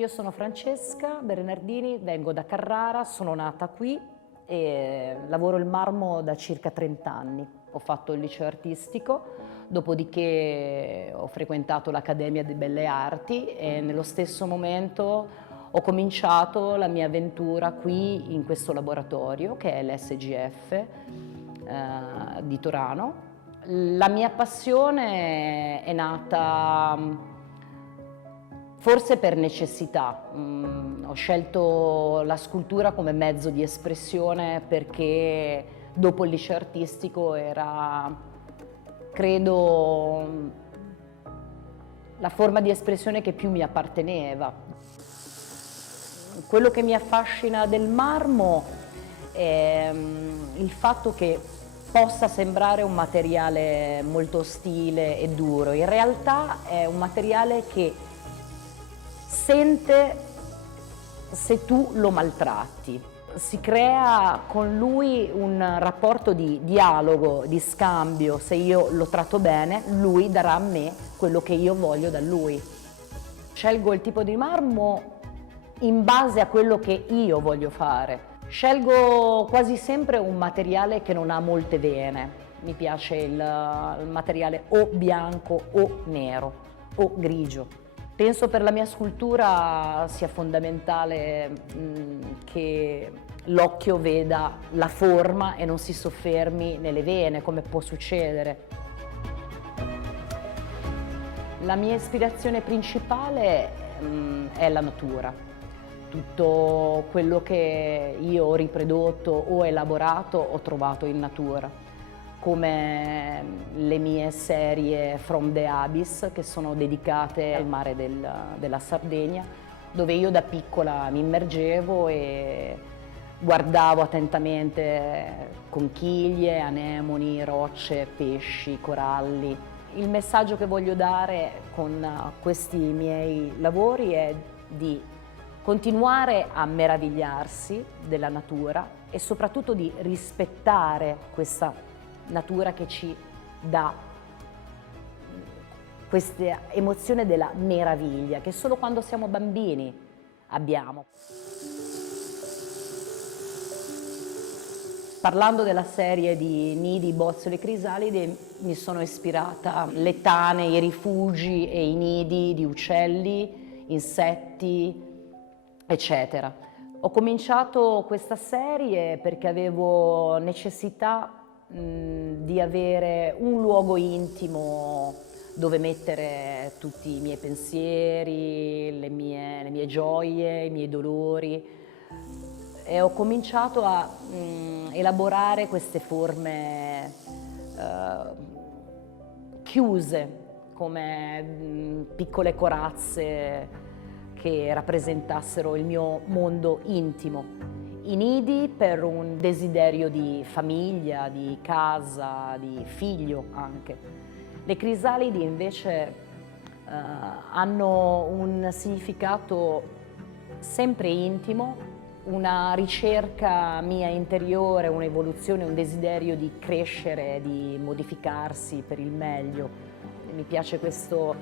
Io sono Francesca Bernardini, vengo da Carrara, sono nata qui e lavoro il marmo da circa 30 anni. Ho fatto il liceo artistico, dopodiché ho frequentato l'Accademia di Belle Arti e nello stesso momento ho cominciato la mia avventura qui in questo laboratorio che è l'SGF di Torano. La mia passione è nata forse per necessità. Ho scelto la scultura come mezzo di espressione perché dopo il liceo artistico era, credo, la forma di espressione che più mi apparteneva. Quello che mi affascina del marmo è il fatto che possa sembrare un materiale molto ostile e duro. In realtà è un materiale che sente se tu lo maltratti. Si crea con lui un rapporto di dialogo, di scambio. Se io lo tratto bene, lui darà a me quello che io voglio da lui. Scelgo il tipo di marmo in base a quello che io voglio fare. Scelgo quasi sempre un materiale che non ha molte vene. Mi piace il materiale o bianco o nero o grigio. Penso per la mia scultura sia fondamentale che l'occhio veda la forma e non si soffermi nelle vene, come può succedere. La mia ispirazione principale è la natura. Tutto quello che io ho riprodotto o elaborato ho trovato in natura, come le mie serie From the Abyss, che sono dedicate al mare della Sardegna, dove io da piccola mi immergevo e guardavo attentamente conchiglie, anemoni, rocce, pesci, coralli. Il messaggio che voglio dare con questi miei lavori è di continuare a meravigliarsi della natura e soprattutto di rispettare questa natura che ci dà questa emozione della meraviglia che solo quando siamo bambini abbiamo. Parlando della serie di nidi, bozzoli e crisalidi, mi sono ispirata alle tane, i rifugi e i nidi di uccelli, insetti, eccetera. Ho cominciato questa serie perché avevo necessità di avere un luogo intimo dove mettere tutti i miei pensieri, le mie gioie, i miei dolori, e ho cominciato a elaborare queste forme chiuse, come piccole corazze che rappresentassero il mio mondo intimo. I nidi per un desiderio di famiglia, di casa, di figlio anche. Le crisalidi invece hanno un significato sempre intimo, una ricerca mia interiore, un'evoluzione, un desiderio di crescere, di modificarsi per il meglio. E mi piace questo,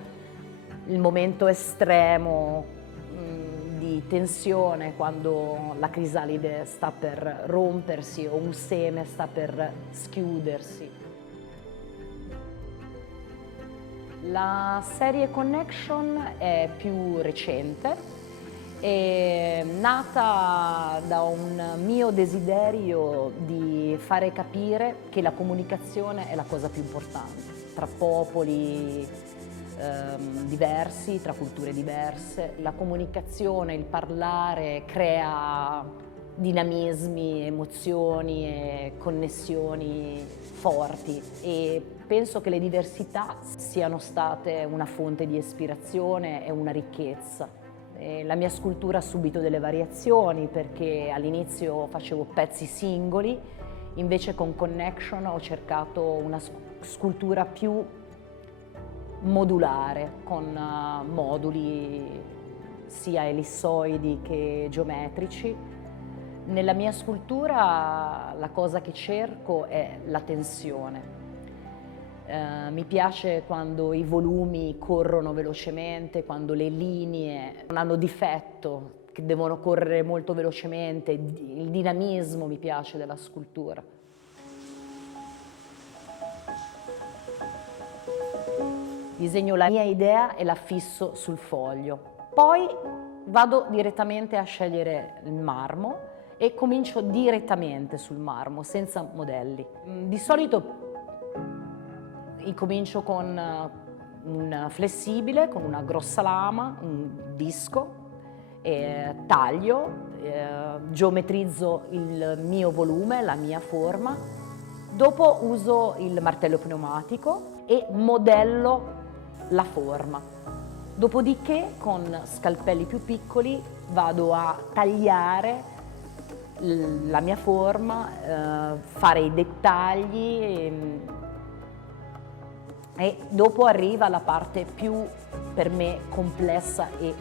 il momento estremo di tensione quando la crisalide sta per rompersi o un seme sta per schiudersi. La serie Connection è più recente, è nata da un mio desiderio di fare capire che la comunicazione è la cosa più importante tra popoli diversi, tra culture diverse. La comunicazione, il parlare crea dinamismi, emozioni e connessioni forti e penso che le diversità siano state una fonte di ispirazione e una ricchezza. La mia scultura ha subito delle variazioni perché all'inizio facevo pezzi singoli, invece con Connection ho cercato una scultura più modulare, con moduli sia ellissoidi che geometrici. Nella mia scultura la cosa che cerco è la tensione. Mi piace quando i volumi corrono velocemente, quando le linee non hanno difetto, che devono correre molto velocemente, il dinamismo mi piace della scultura. Disegno la mia idea e la fisso sul foglio. Poi vado direttamente a scegliere il marmo e comincio direttamente sul marmo, senza modelli. Di solito incomincio con un flessibile, con una grossa lama, un disco, taglio, geometrizzo il mio volume, la mia forma, dopo uso il martello pneumatico e modello la forma. Dopodiché con scalpelli più piccoli vado a tagliare la mia forma, fare i dettagli e dopo arriva la parte più per me complessa e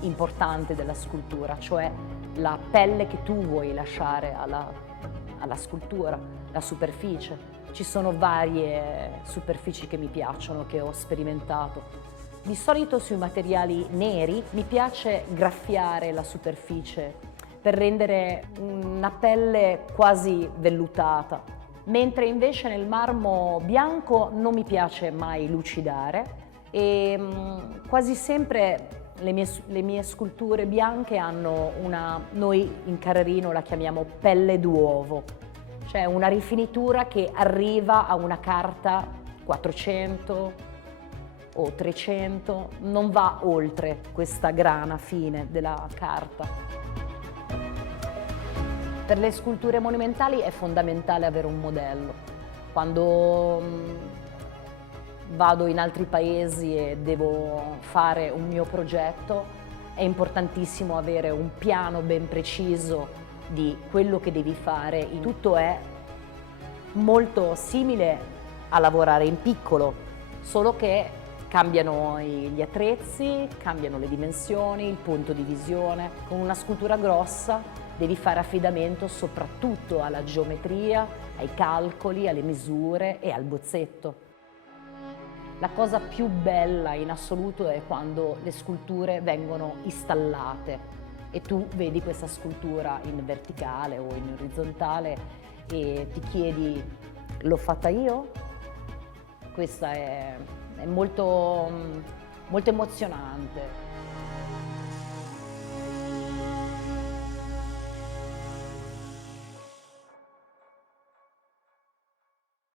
importante della scultura, cioè la pelle che tu vuoi lasciare alla scultura, la superficie. Ci sono varie superfici che mi piacciono, che ho sperimentato. Di solito sui materiali neri mi piace graffiare la superficie per rendere una pelle quasi vellutata, mentre invece nel marmo bianco non mi piace mai lucidare e quasi sempre le mie sculture bianche hanno noi in Carrarino la chiamiamo pelle d'uovo, cioè una rifinitura che arriva a una carta 400 o 300, non va oltre questa grana fine della carta. Per le sculture monumentali è fondamentale avere un modello. Quando vado in altri paesi e devo fare un mio progetto, è importantissimo avere un piano ben preciso di quello che devi fare. Tutto è molto simile a lavorare in piccolo, solo che cambiano gli attrezzi, cambiano le dimensioni, il punto di visione. Con una scultura grossa devi fare affidamento soprattutto alla geometria, ai calcoli, alle misure e al bozzetto. La cosa più bella in assoluto è quando le sculture vengono installate e tu vedi questa scultura in verticale o in orizzontale e ti chiedi: l'ho fatta io? Questa è molto emozionante.